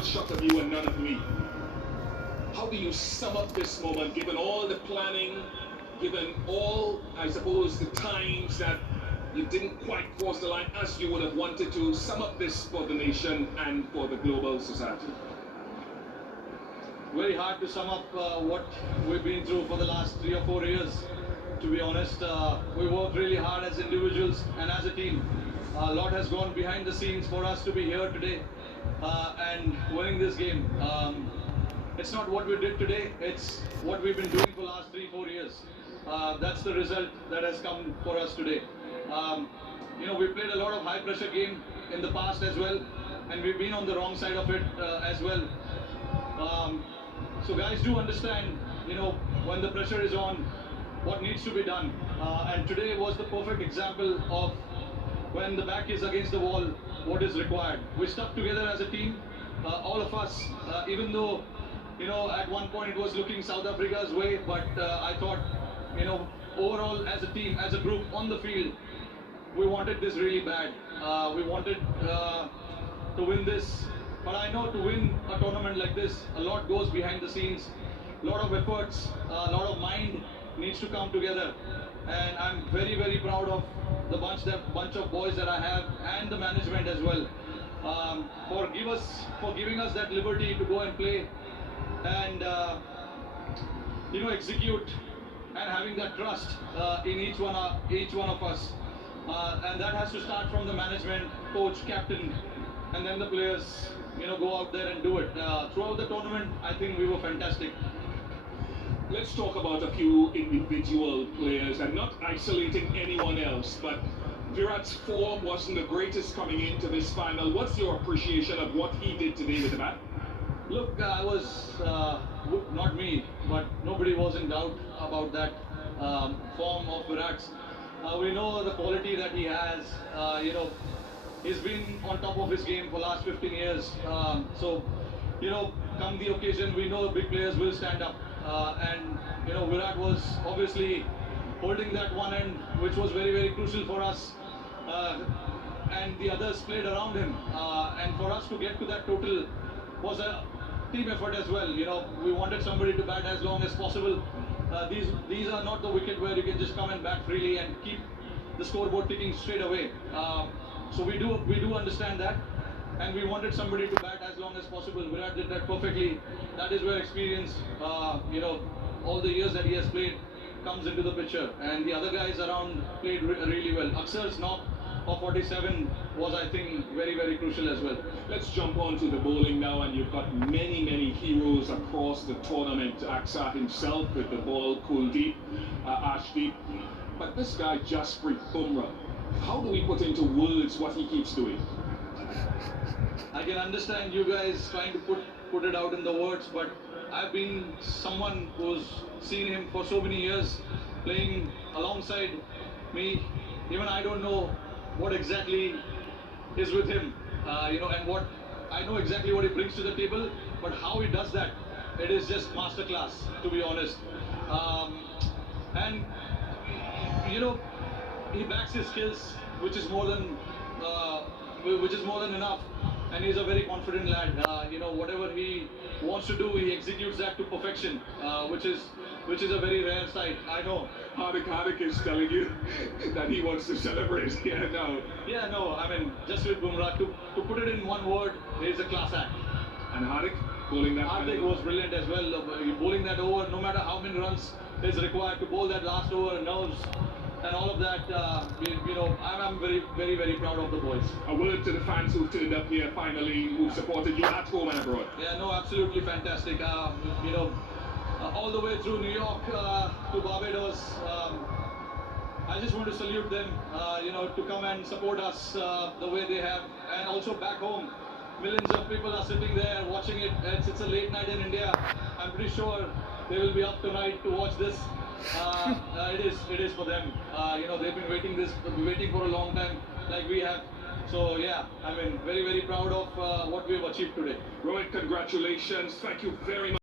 one shot of you and none of me. How do you sum up this moment, given all the planning, given all, I suppose, the times that you didn't quite cross the line as you would have wanted to? Sum up this for the nation and for the global society. Very hard to sum up what we've been through for the last 3 or 4 years. To be honest, we worked really hard as individuals and as a team. A lot has gone behind the scenes for us to be here today and winning this game. It's not what we did today, it's what we've been doing for the last 3 or 4 years. That's the result that has come for us today. We played a lot of high pressure game in the past as well, and we've been on the wrong side of it as well. So guys do understand, when the pressure is on, what needs to be done. And today was the perfect example of when the back is against the wall, what is required. We stuck together as a team, all of us, even though, at one point it was looking South Africa's way, but I thought, overall as a team, as a group on the field, we wanted this really bad. We wanted to win this. But I know to win a tournament like this, a lot goes behind the scenes, a lot of efforts, a lot of mind needs to come together. And I'm very, very proud of the bunch of boys that I have and the management as well, for giving us that liberty to go and play and execute and having that trust in each one of us. And that has to start from the management, coach, captain, and then the players, go out there and do it. Throughout the tournament, I think we were fantastic. Let's talk about a few individual players and not isolating anyone else, but Virat's form wasn't the greatest coming into this final. What's your appreciation of what he did today with the bat? Look, I was, not me, but nobody was in doubt about that form of Virat's. We know the quality that he has. He's been on top of his game for the last 15 years. So, come the occasion, we know big players will stand up. And, Virat was obviously holding that one end, which was very, very crucial for us. And the others played around him. And for us to get to that total was a team effort as well. We wanted somebody to bat as long as possible. These are not the wicket where you can just come and bat freely and keep the scoreboard ticking straight away. So we do understand that, and we wanted somebody to bat as long as possible. Virat did that perfectly. That is where experience, all the years that he has played comes into the picture. And the other guys around played really well. Aksar's knock of 47 was, I think, very, very crucial as well. Let's jump on to the bowling now, and you've got many, many heroes across the tournament. Axar himself with the ball, Kuldeep, Ashdeep. But this guy, Jasprit Bumrah, how do we put into words what he keeps doing? I can understand you guys trying to put it out in the words, but I've been someone who's seen him for so many years playing alongside me. Even I don't know what exactly is with him, and what I know exactly what he brings to the table, but how he does that, it is just masterclass, to be honest. And he backs his skills, which is more than enough, and he's a very confident lad. Whatever he wants to do, he executes that to perfection, which is a very rare sight. I know. Hardik is telling you that he wants to celebrate. Yeah, no. I mean, just with Bumrah, to put it in one word, he's a class act. And Hardik bowling that. Hardik was brilliant as well. Bowling that over, no matter how many runs is required to bowl that last over, nerves and all of that. I'm very, very, very proud of the boys. A word to the fans who turned up here finally, who supported you at home and abroad. Yeah, no, absolutely fantastic. All the way through New York to Barbados. I just want to salute them, to come and support us the way they have. And also back home, millions of people are sitting there watching it. It's a late night in India. I'm pretty sure they will be up tonight to watch this. It is for them. They've been waiting for a long time, like we have. So yeah, I mean, very, very proud of what we have achieved today. Rohit, congratulations. Thank you very much.